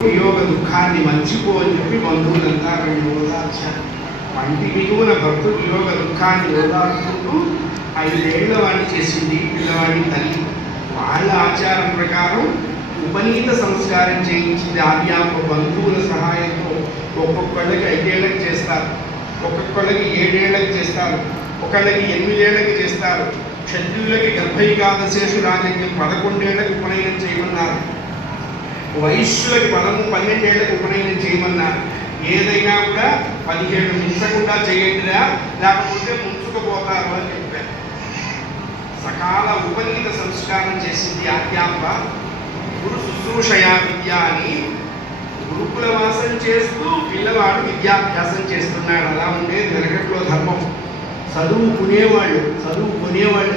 యోగ దుఃఖాన్ని మర్చిపో అని చెప్పి బంధువులంతా రెండు ఓదార్చారు. వంటి విలువన భక్తుడు యోగ దుఃఖాన్ని ఓదార్చుకుంటూ 5 ఏళ్ల వాడిని చేసింది పిల్లవాడిని తల్లి. వాళ్ళ ఆచారం ప్రకారం ఉపనీత సంస్కారం చేయించింది. ఆర్యాప బంధువుల సహాయంతో ఒక్కొక్కళ్ళకి 5 ఏళ్ళకి చేస్తారు, ఒక్కొక్కళ్ళకి 7 ఏళ్ళకి చేస్తారు, ఒకళ్ళకి 8 ఏళ్ళకి చేస్తారు. క్షత్రియులకి గర్భైకాదశేషు రాజకీయం 11 ఏళ్ళకి ఉపనయనం చేయమన్నారు. వైశ్యులకి 12 ఏళ్ళకి ఉపనయనం చేయమన్నారు. ఏదైనా కూడా 17 మించకుండా చేయండిరా, లేకపోతే ముంచుకుపోతారు అని చెప్పారు. సకాల ఉపనీత సంస్కారం చేసింది ఆజ్ఞాంబ. గురు శుశ్రూషయా విద్య అని గురుకుల వాసం చేస్తూ పిల్లవాడు విద్యాభ్యాసం చేస్తున్నాడు. అలా ఉండేది వెనకట్లో ధర్మం. చదువుకునేవాళ్ళు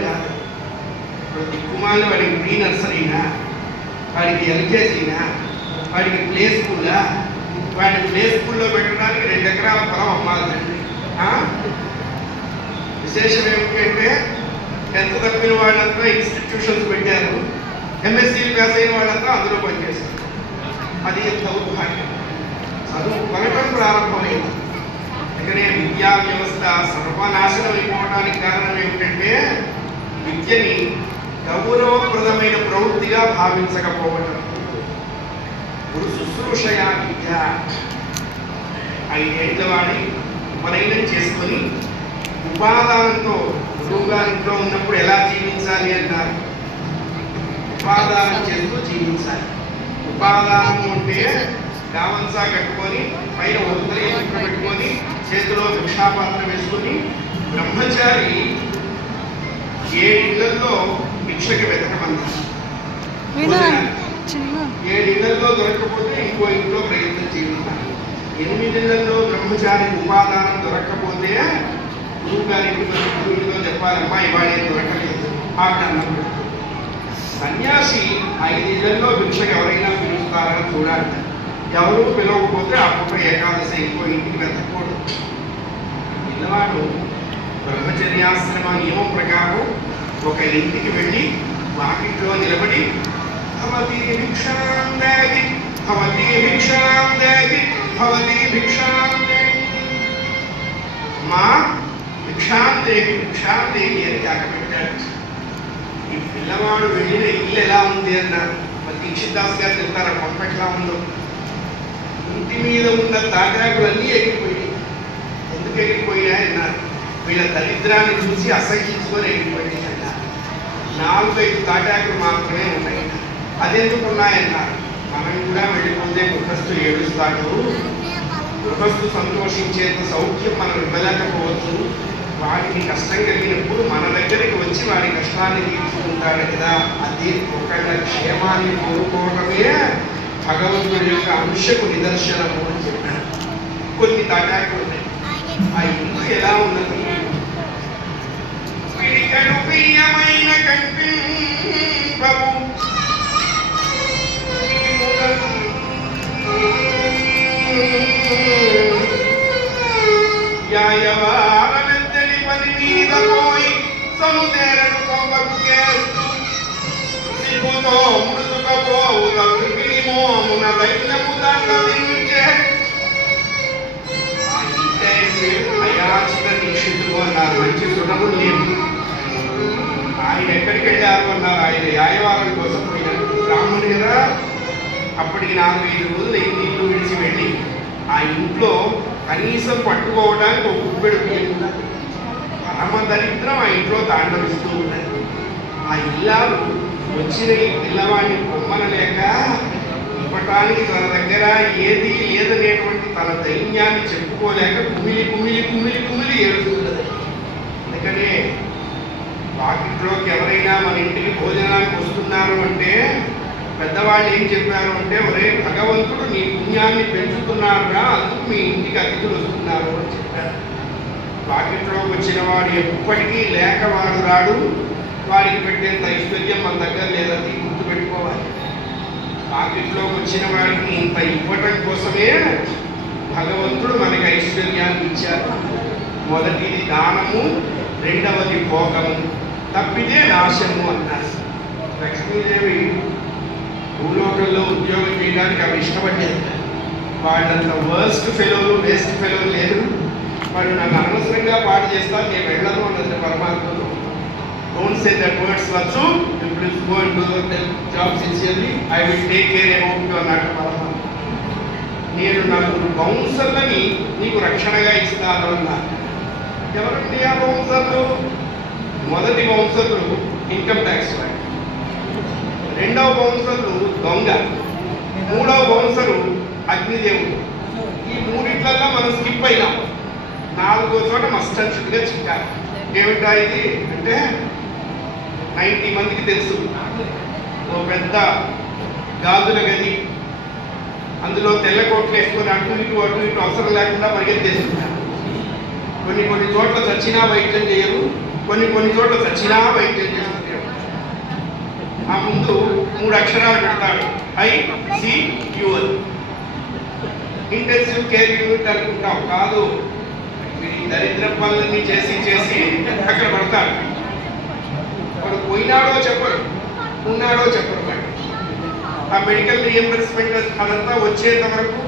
కాదు. ఇప్పుడు దిక్కుమాలి వాడికి ప్రీ నర్సరీనా, వాడికి ఎల్కేజీనా, వాడికి ప్లే స్కూలా, వాడిని ప్లే స్కూల్లో పెట్టడానికి 2 ఎకరాల పొలం అమ్మాలండి. విశేషం ఏమిటంటే 10th తప్పిన వాళ్ళంతా ఇన్స్టిట్యూషన్స్ పెట్టారు, ఎంఎస్సీలు పాస్ అయిన వాళ్ళంతా అందులో పనిచేస్తారు. అది దౌర్భాగ్యం. చదువు కొనటం ప్రారంభమైంది. అందుకనే విద్యా వ్యవస్థ సర్వనాశనం అయిపోవడానికి కారణం ఏమిటంటే విద్యని గౌరవప్రదమైన ప్రవృత్తిగా భావించకపోవడం. గురు శుశ్రూషయా విద్య. 5 ఏళ్ల వాడి ఉపనయనం చేసుకొని ఉపాదానంతో గురువుగా ఇంట్లో ఉన్నప్పుడు ఎలా జీవించాలి అన్నారు. ఉపాదానం చేస్తూ జీవించాలి. ఉపాదానం అంటే గావంసా కట్టుకొని పైన ఒత్తిడి పెట్టుకొని చేతిలో భిక్షాపాత్ర వేసుకొని బ్రహ్మచారి 7 ఇళ్లలో భిక్షకి వెతకమన్నారు. 7 ఇళ్లలో దొరకకపోతే ఇంకో ఇంట్లో ప్రయత్నం చేయాలి. 8 ఇళ్లలో బ్రహ్మచారికి ఉపాదానం దొరకకపోతే గురువు గారికి గురువుతో చెప్పాలి, అమ్మాయి వాడే దొరకలేదు అన్నప్పుడు. సన్యాసి 5 ఇళ్లలో భిక్షకు ఎవరైనా పిలుస్తారని చూడాలి. ఎవరు పిలవకపోతే అప్పుడు ఏకాదశి ఇంకో ఇంటికి వెతకూడదు. పిల్లవాడు బ్రహ్మచర్యాశ్రమ నియమం ప్రకారం ఒక ఇంటికి వెళ్ళి వాకిట్లో నిలబడి భవతి భిక్షాం దేహి, భవతి భిక్షాం దేహి, భవతి భిక్షాం దేహి, మా భిక్షాం దేహి, భిక్షాం దేహి అని జాగపెట్టాడు. ఈ పిల్లవాడు వెళ్ళిన ఇల్లు ఎలా ఉంది అన్నారు. దీక్షిత్ దాస్ గారు చెప్తారు పంప ఎట్లా ఉందో. ఇంటి మీద ఉన్న తాటాకులన్నీ ఎగిరిపోయాయి. ఎందుకు ఎగిరిపోయాయి అన్నారు. వీళ్ళ దరిద్రాన్ని చూసి అసహించుకొని ఎగిరిపోయాయి అన్నారు. 4-5 తాటాకులు మాత్రమే ఉన్నాయి. అదెందుకు ఉన్నాయన్నారు. మనం కూడా వెళ్ళిపోతే గృహస్థు ఏడుస్తాడు, గృహస్థు సంతోషించేంత సౌఖ్యం మనం ఇవ్వలేకపోవచ్చు. వాడికి కష్టం కలిగినప్పుడు మన దగ్గరికి వచ్చి వాడి కష్టాన్ని తీర్చుకుంటాడు కదా. అది ఒకళ్ళ క్షేమాన్ని కోరుకోవడమే భగవంతుడి యొక్క అంశకు నిదర్శనము అని చెప్పారు. కొన్ని తాటాకులు ఉన్నాయి. ఆ ఇల్లు ఎలా ఉన్నది. పిడికడు ప్రియమైన కనిపింపవు యాయవారమెత్తడి పని మీద పోయి సముదేరడు కొంపకేస్తూ సిగ్గుతో మృదుకపోవు తప్పిని మోమున దైన్యము దండవించే అయాచిత దీక్షితులు అన్నారు. మంచి సుఖములు లేవు. ఆయన ఎక్కడికి వెళ్ళారు అన్నారు. ఆయన యాయవారం కోసం పోయినారు. బ్రాహ్మణుడు కదా. అప్పటికి 4-5 రోజులు ఇల్లు విడిచి వెళ్ళి ఆ ఇంట్లో కనీసం పట్టుకోవడానికి ఒక గుప్పెడు బియ్యం. పరమ దరిద్రం ఆ ఇంట్లో తాండవిస్తూ ఉన్నది. ఆ ఇల్లాలు వచ్చిన ఈ పిల్లవాడిని పొమ్మనలేక ఇవ్వటానికి తన దగ్గర ఏది లేదనేటువంటి తన దైన్యాన్ని చెప్పుకోలేక కుమిలి కుమిలి కుమిలి కుమిలి ఏడుస్తున్నది. అందుకనే వాకిట్లోకి ఎవరైనా మన ఇంటికి భోజనానికి వస్తున్నారు అంటే పెద్దవాళ్ళు ఏం చెప్పారు అంటే, ఒరే భగవంతుడు నీ పుణ్యాన్ని పెంచుతున్నారురా, అందుకు మీ ఇంటికి అతిథులు వస్తున్నారు అని చెప్పారు. వాకిట్లోకి వచ్చిన వాడు ఎప్పటికీ లేక వాడు రాడు. వాడికి పెట్టేంత ఐశ్వర్యం మన దగ్గర లేదని గుర్తుపెట్టుకోవాలి. వాకిట్లోకి వచ్చిన వాడికి ఇంత ఇవ్వటం కోసమే భగవంతుడు మనకి ఐశ్వర్యాన్ని ఇచ్చారు. మొదటిది దానము, రెండవది భోగము, తప్పితే నాశము అన్నారు. లక్ష్మీదేవి భూలోకంలో ఉద్యోగం చేయడానికి అవి ఇష్టపడ్డేది. వాళ్ళంత వర్స్ట్ ఫెలోలు వేస్ట్ ఫెలోలు లేదు. వాళ్ళు నన్ను అనవసరంగా పాటు చేస్తారు, నేను వెళ్ళను అన్నది పరమాత్మలో. డోంట్ సే దట్ వర్డ్స్ వచ్చు, please go and do job sincerely, I will take care about you అన్నట్టు పరమాత్మ. నేను నలుగురు బౌన్సర్లని నీకు రక్షణగా ఇస్తాను అన్నారు. ఎవరండి ఆ బౌన్సర్లు? మొదటి బౌన్సర్లు ఇన్కమ్ ట్యాక్స్ వాళ్ళు, రెండవ బౌన్సర్లు దొంగ, మూడవ బౌన్సరు అగ్నిదేవుడు. ఈ మూడిట్లల్లో మనం స్కిప్ అయినాం. నాలుగో చోట మస్టన్షుడ్గా చిక్కాలి. ఏమిటా ఇది అంటే 90 మందికి తెలుసు, ఓ పెద్ద గాజుల గది, అందులో తెల్ల కోట్లు వేసుకొని అటు ఇటు అవసరం లేకుండా పరిగెత్తేస్తున్నారు. కొన్ని చోట్ల చచ్చినా వైద్యం చేయరు, కొన్ని చోట్ల చచ్చినా వైద్యం చేస్తారు. ఆ ముందు 3 అక్షరాలు పెడతాడు, ICU, ఇంటెన్సివ్ కేర్ యూనిట్ అనుకుంటాం. కాదు, ఈ దరిద్ర పనులన్నీ చేసి అక్కడ పడతాడు. వాడు పోయినాడో చెప్పరు, ఉన్నాడో చెప్పరు. వాడు ఆ మెడికల్ రీఎంబర్స్మెంట్ అదంతా వచ్చేంత వరకు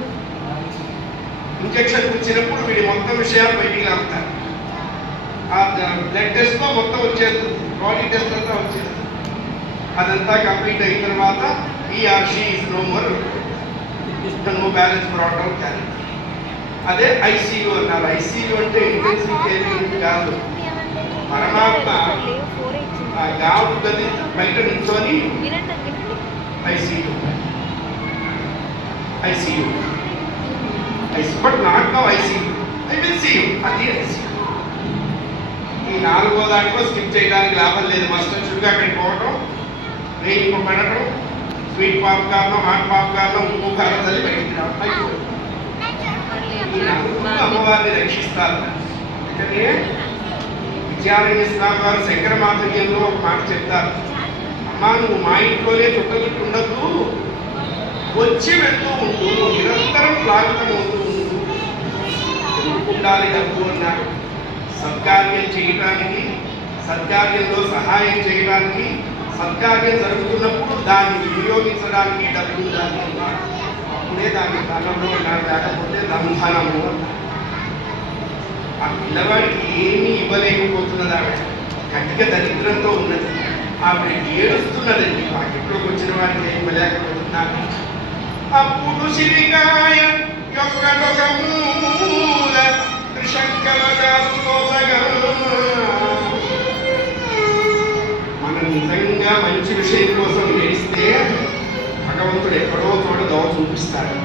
ఇంజక్షన్ వచ్చినప్పుడు వీడి మొత్తం విషయాలు బయటికి లాగుతారు. ఆ బ్లడ్ టెస్ట్లో మొత్తం వచ్చేస్తుంది, బాడీ టెస్ట్ అంతా వచ్చేస్తుంది. అదంతా కంప్లీట్ అయిన తర్వాత ఈఆర్షీ is no more, no balance brought out carry. అదే ICU అన్నారు. ICU అంటే ఇంటెన్సివ్ కేర్ యూనిట్ కాదు. పరమాత్మ ఆ గావు గది బయట నిల్చొని ICU but not now ICU, I will see you, అది ICU. ఈ 4వ దాంట్లో స్కిప్ చేయడానికి లాభం లేదు. మస్టర్ చురుగా అక్కడికి పోవటం, రేపు పడటం, స్వీట్ పాప్కార్న్, హాట్ పాప్కార్న్, ఉప్పు కారం తల్లి బయటికి రావడం. అమ్మవారిని రక్షిస్తారు. అందుకనే విద్యారణ్య స్వామి వారు శంకర మాధవ్యంలో ఒక మాట చెప్తారు, అమ్మా నువ్వు మా ఇంట్లోనే చుట్టగుట్టు ఉండద్దు, వచ్చి వెళ్తూ ఉంటూ నిరంతరం ప్లావితమవుతూ ఉండాలి డబ్బు అన్నారు. సత్కార్యం చేయడానికి, సత్కార్యంలో సహాయం చేయడానికి, సత్కార్యం జరుగుతున్నప్పుడు దాన్ని వినియోగించడానికి డబ్బు ఉండాలి అన్నారు. అప్పుడే దాన్ని ధనము అన్నారు, లేకపోతే దంధనము అన్నారు. ఆ పిల్లవాడికి ఏమీ ఇవ్వలేకపోతున్నది. ఆవిడ కటిక దరిద్రంతో ఉన్నది. ఆవిడ ఏడుస్తున్నదండి. పాకెట్లోకి వచ్చిన వాడికి ఏం ఇవ్వలేకపోతున్నారు. అప్పుడు శిరికాయ యొక్కడొక మూల మనం నిజంగా మంచి విషయం కోసం ఏడిస్తే భగవంతుడు ఎక్కడో చోట దోవ చూపిస్తాడు.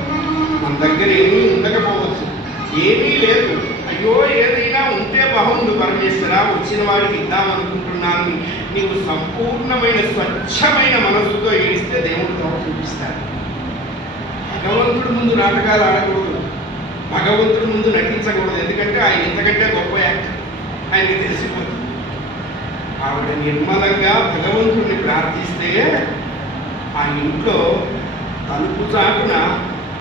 మన దగ్గర ఏమీ ఉండకపోవచ్చు, ఏమీ లేదు, అయ్యో ఏదైనా ఉంటే బాగుండు పరమేశ్వర, వచ్చిన వాడికి ఇద్దామనుకుంటున్నాను, నీవు సంపూర్ణమైన స్వచ్ఛమైన మనస్సుతో ఏడిస్తే దేవుడు దోవ చూపిస్తాడు. భగవంతుడి ముందు నాటకాలు ఆడకూడదు, భగవంతుడి ముందు నటించకూడదు. ఎందుకంటే ఆయన ఇంతకంటే గొప్ప యాక్టర్, ఆయనకి తెలిసిపోతుంది. ఆవిడ నిర్మలంగా భగవంతుడిని ప్రార్థిస్తే ఆ ఇంట్లో తలుపు చాటున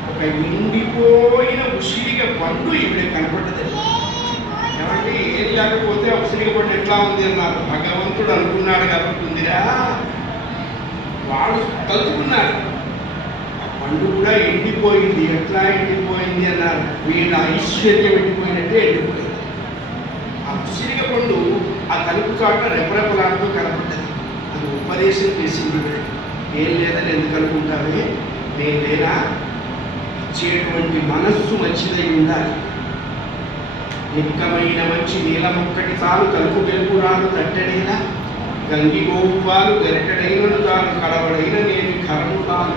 ఒక ఎండిపోయిన ఉసిరిగ పండు ఈవిడ కనపడ్డది. ఏమంటే ఏం లేకపోతే ఉసిరిగ పండు ఎట్లా ఉంది అన్నారు. భగవంతుడు అనుకున్నాడు కాబట్టి ఉందిరా, వాడు తలుచుకున్నాడు. పండు కూడా ఎండిపోయింది. ఎట్లా ఎండిపోయింది అన్నారు. వీళ్ళ ఐశ్వర్యం ఎండిపోయినట్టే ఎండిపోయింది. ఆ ఉసిరిగ పండు ఆ తలుపు చాట రెపరెపలాడుతూ కనపడ్డది. అది ఉపదేశం చేసింది. ఏం లేదని ఎందుకు అనుకుంటావే, నేను లేనా, ఇచ్చేటువంటి మనస్సు మంచిదై ఉండాలి. నిక్కమైన మంచి నీలమొక్కటి చాలు, తలుపు వెలుపురాలు తట్టడైనా, గంగి గోపాలు గరిటడైనను చాలు, కడవడైన నేను కరము తాను.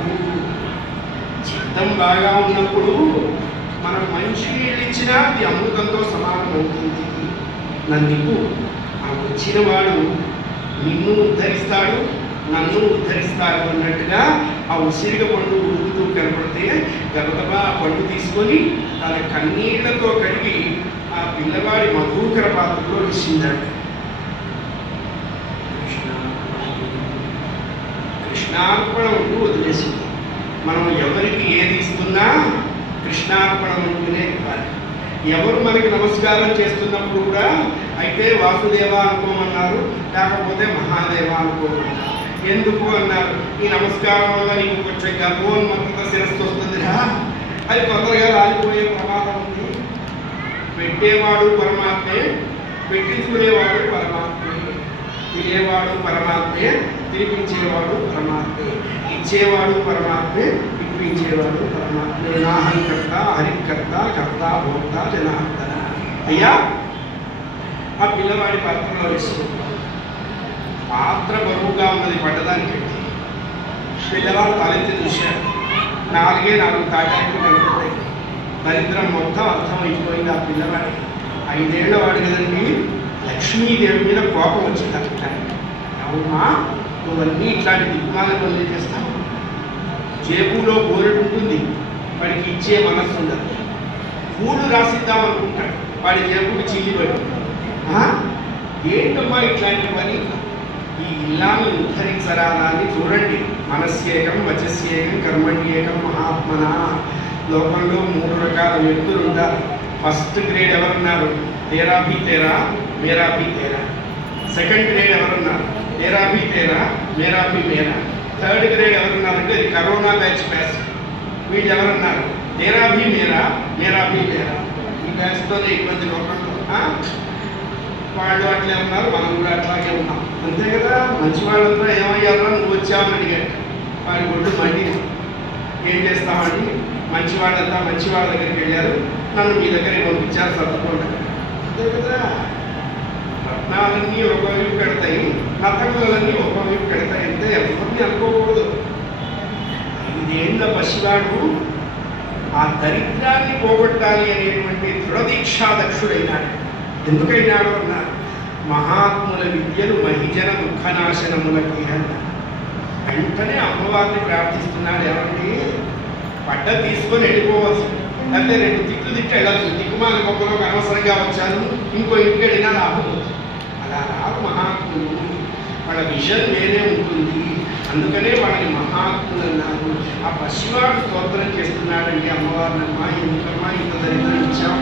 చిత్తం బాగా ఉన్నప్పుడు మనం మంచి నీళ్ళు ఇచ్చినా అది అమృతంతో సమానం అవుతుంది. నన్ను ఆ వచ్చిన వాడు నిన్ను ఉద్ధరిస్తాడు, నన్ను ఉద్ధరిస్తాడు అన్నట్టుగా ఆ ఉసిరిగ పండు ఉడుకుతూ కనపడితే గబగబా ఆ పండు తీసుకొని తన కన్నీళ్లతో కడిగి ఆ పిల్లవాడి మధుకర పాత్రలో విసిరిందాడు. కృష్ణార్పణం అంటూ వదిలేసింది. మనం ఎవరికి ఏది ఇస్తున్నా కృష్ణార్పణం అంటూనే ఇవ్వాలి. ఎవరు మనకి నమస్కారం చేస్తున్నప్పుడు కూడా అయితే వాసుదేవ అనుకోమన్నారు, లేకపోతే మహాదేవ అనుకోమన్నారు. ఎందుకు అన్నారు, ఈ నమస్కారం వల్ల నీకు కొంచెం గర్భోన్మత్తత శిరస్సు వస్తుందిరా, అది తొందరగా రాలిపోయే ప్రమాదం ఉంది. పెట్టేవాడు పరమాత్మే, పెట్టించుకునేవాడు పరమాత్మే, తినేవాడు పరమాత్మే, తినిపించేవాడు పరమాత్మే, ఇచ్చేవాడు పరమాత్మే, ఇప్పించేవాడు పరమాత్మే. నాహంకర్త హరికర్త కర్త భోక్త జనార్దన. అయ్యా ఆ పిల్లవాడి పాత్రలో వేసుకుంటాం. పాత్ర బరువుగా ఉన్నది పడ్డదానికి. పిల్లవాడు తలెత్తి చూశాడు, 4 తాటాకులు కలుపుతాయి. దరిద్రం మొత్తం అర్థమైపోయింది ఆ పిల్లవాడికి. 5 ఏళ్ల వాడు కదండి. లక్ష్మీదేవి మీద కోపం వచ్చింది ఆ పిల్లవాడికి. అవునా, నువ్వన్నీ ఇట్లాంటి దిగ్మాల పనులు చేస్తావు. జేబులో గోరెడు ఉంటుంది, వాడికి ఇచ్చే మనస్సు ఉండదు. పూలు రాసిద్దాం అనుకుంటాడు, వాడి జేబుకి చీలిపడి. ఏంటమ్మా ఇట్లాంటి పని? ఈ ఇల్లాలను ఉద్ధరించరాలని చూడండి. మనస్యేకం వచస్యేకం కర్మణ్యేకం మహాత్మన. లోకంలో 3 రకాల వ్యక్తులు ఉంటారు. ఫస్ట్ గ్రేడ్ ఎవరున్నారు? తేరా భీ తేరా, మేరా భీ తేరా. సెకండ్ గ్రేడ్ ఎవరున్నారు? తేరా భీ తేరా, మేరా భీ మేరా. థర్డ్ గ్రేడ్ ఎవరున్నారంటే ఇది కరోనా బ్యాచ్ ప్యాస్. వీళ్ళు ఎవరున్నారు? తేరా భీ మేరా, మేరా భీ మేరా. ఈ బ్యాచ్తోనే ఇబ్బంది లోకంలో. వాళ్ళు అట్లే ఉన్నారు, మనం కూడా అట్లాగే ఉన్నాం, అంతే కదా. మంచి వాళ్ళంతా ఏమయ్యారా, నువ్వు వచ్చావని అడిగాడు. వాడి ఒళ్ళు మండింది. ఏం చేస్తామని మంచి వాళ్ళంతా మంచి వాళ్ళ దగ్గరికి వెళ్ళారు, నన్ను మీ దగ్గరికి పంపించారు, సర్దుకోండి. అంతే కదా. రత్నాలన్నీ ఒక వైపు పెడతాయి, నతములన్నీ ఒక వైపు పెడతాయి, అంతే. ఎవరిని అనుకోకూడదు. 5 ఏళ్ల పసివాడు ఆ దరిద్రాన్ని పోగొట్టాలి అనేటువంటి దృఢదీక్షాదక్షుడైనాడు. ఎందుకైనాడు అన్నారు, మహాత్ముల విద్యలు మహిజన దుఃఖనాశనములకి అన్నారు. వెంటనే అమ్మవారిని ప్రార్థిస్తున్నాడు. ఏమండి, పడ్డ తీసుకొని వెళ్ళిపోవచ్చు, లేకపోతే 2 తిట్లు తిట్టి వెళ్ళచ్చు. దిక్కుమాల గొప్పలోకి అనవసరంగా వచ్చాను, ఇంకో ఇంటికి వెళ్ళినా లాభం వచ్చు. అలా రాదు మహాత్ములు. వాళ్ళ విజన్ వేరే ఉంటుంది, అందుకనే వాళ్ళని మహాత్ములు అన్నారు. ఆ పసివాడు స్తోత్రం చేస్తున్నాడండి అమ్మవారిని. అమ్మా, ఎందుకమ్మా ఇంత దరిద్రం ఇచ్చాం?